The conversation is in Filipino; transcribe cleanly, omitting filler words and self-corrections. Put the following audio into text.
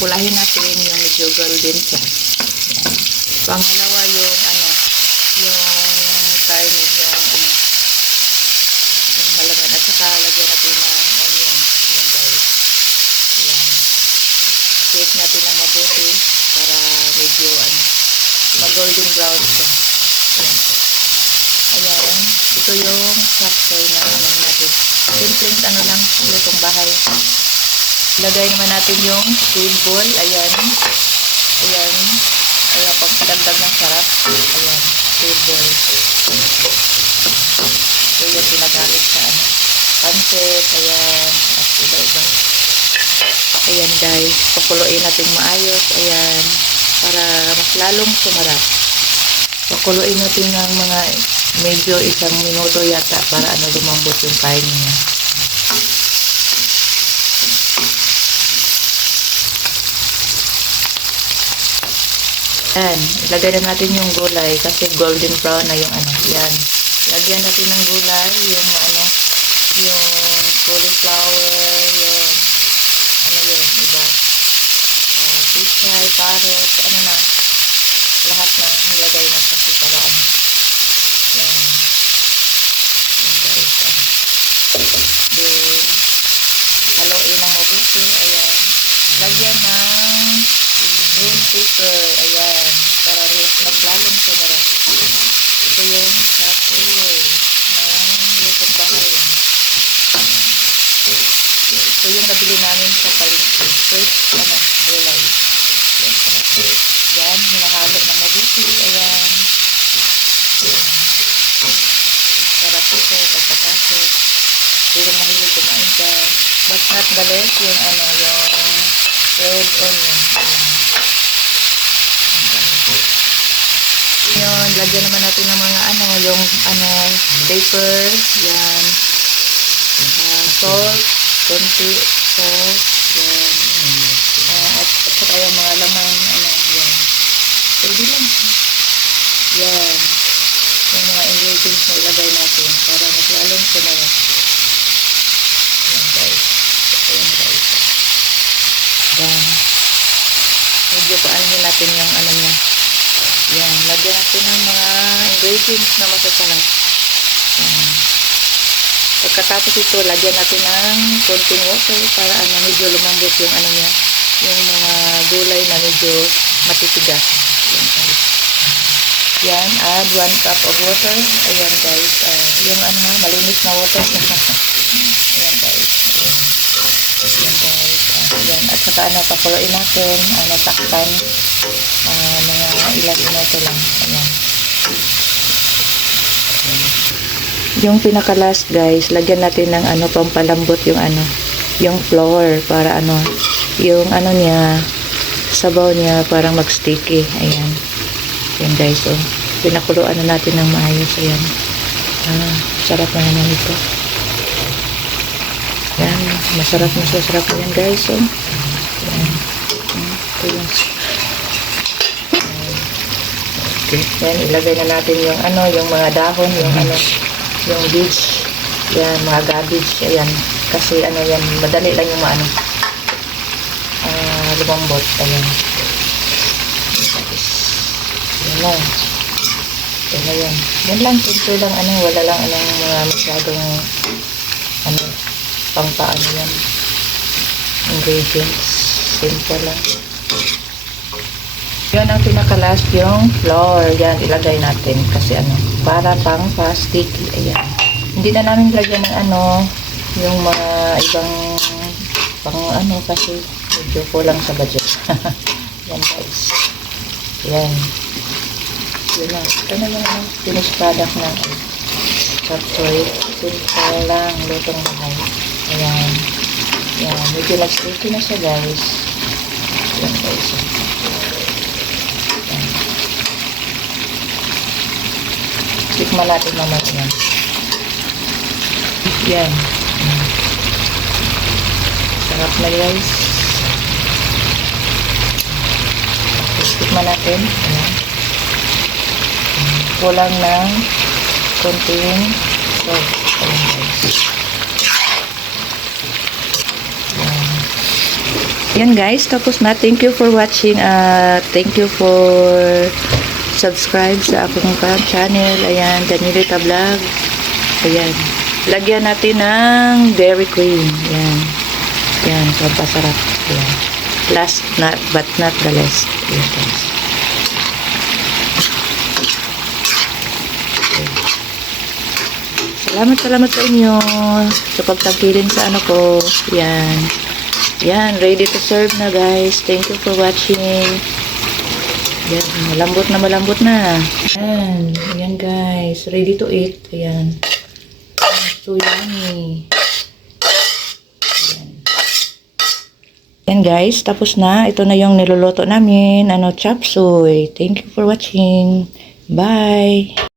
Pupulahin natin yung medyo golden siya. Pangalawa yung yung tiny, yung malaman. At saka lagyan natin ng onion. Yan guys. Yan. Shake natin ng mabuti para medyo mag-golden brown siya. Ayan. Ito yung chapsoy na natin. Simpleng lang, lutong bahay. Lagay naman natin yung seed ball. Ayan. Ayan. Ayan, pagpadagdag ng sarap. Ayan, seed ball. Ito yung ginagamit sa pancit. Ayan. At iba-iba. Ayan guys. Pakuluin natin maayos. Ayan. Para mas lalong sumarap. Pakuluin natin ng mga medyo 1 minuto yata para lumambot yung kain niya. Yan. Ilagay na natin yung gulay kasi golden brown na yung yan. Lagyan natin ng gulay, yung yung cauliflower, yung yun, iba. Pichay, carrot, lahat na nilagay na kasi para yan. Yan guys. Then, haluin ng mabuti. Ayan. Lagyan ng green pepper. Ayan. Para mas lalong sumarap. Ito yung chapsoy ng lutong bahay lang. Ito yung nabili namin sa palengke. Fresh, gulay. Yan, hinahalo ng mabuti. Ayan. Sarap ito, pagkatapos. Pero mahilig kumain dyan. But not the less, yung yung red onion. Ayan. Yun, lagyan naman natin ng mga yung paper. Yan. Salt. Konti. Salt. Yan. At saka yung mga laman. Yan. Pwede lang. Yan. Yung mga ingredients na ilagay natin para mas lalong sumarap. Yan guys. Ayan guys. Yan. Medyo paanahin natin yung niya. Yan. Lagyan natin ng mga ingredients na masasarap. Yan. Pagkatapos ito, lagyan natin ng konting water para medyo lumambot yung niya. Yung mga gulay na medyo matitigas. Yan guys. Yan, add 1 cup of water. Ayan guys, yung malinis na water. Ayan guys. Ayan guys. Ayan. At saka pakuluin natin, takpan. Mga ilang minuto lang. Ayan. Yung pinaka-last guys, lagyan natin ng pampalambot yung yung flour para yung niya, sabaw niya parang mag-sticky. Ayan. Yan guys, pinakuluan na natin ng maayos. Ayan. Sarap na naman ito. Yan. Masarap na yan guys. Yan. Ito yung okay. Yan, ilagay na natin yung yung mga dahon, yung beach. Yan, mga cabbage. Ayan. Kasi yan, madali lang yung lumambot. Ayan. Yan. Yan na yan. Yan lang, simple lang, wala lang, mga masyadong, pang-paano yan. Ingredients. Simple lang. Yan ang pinaka-last, yung flour. Yan, ilagay natin. Kasi para pang-sticky. Ayan. Hindi na namin lagyan ng yung mga ibang, kasi medyo kulang sa budget. Yan guys. Yan. Yun lang. Ito na yung finished product ng chapsoy. Simple lang. Lutong bahay. Ayan. Yan. Medyo nag-sticky na siya guys. Yan guys. Yan. Tikman natin naman yan. Yan. Sarap na guys. Tikman natin. Ayan. Kulang ng konting salt. Ayan guys. Ayan. Yan guys, tapos na. Thank you for watching. Thank you for subscribe sa akong channel. Ayan, Danielita Vlog. Ayan. Lagyan natin ng Dairy Queen. Ayan. Ayan, pampasarap. Ayan. Last not, but not the least. Ayan guys. Salamat sa inyo sa pagtangkilin sa ano ko. Yan. Yan, ready to serve na guys. Thank you for watching. Yan, malambot na. Yan, yan guys. Ready to eat. Ayan. So yummy. Yan. Yan guys, tapos na. Ito na yung niluluto namin. Chop suey. Thank you for watching. Bye.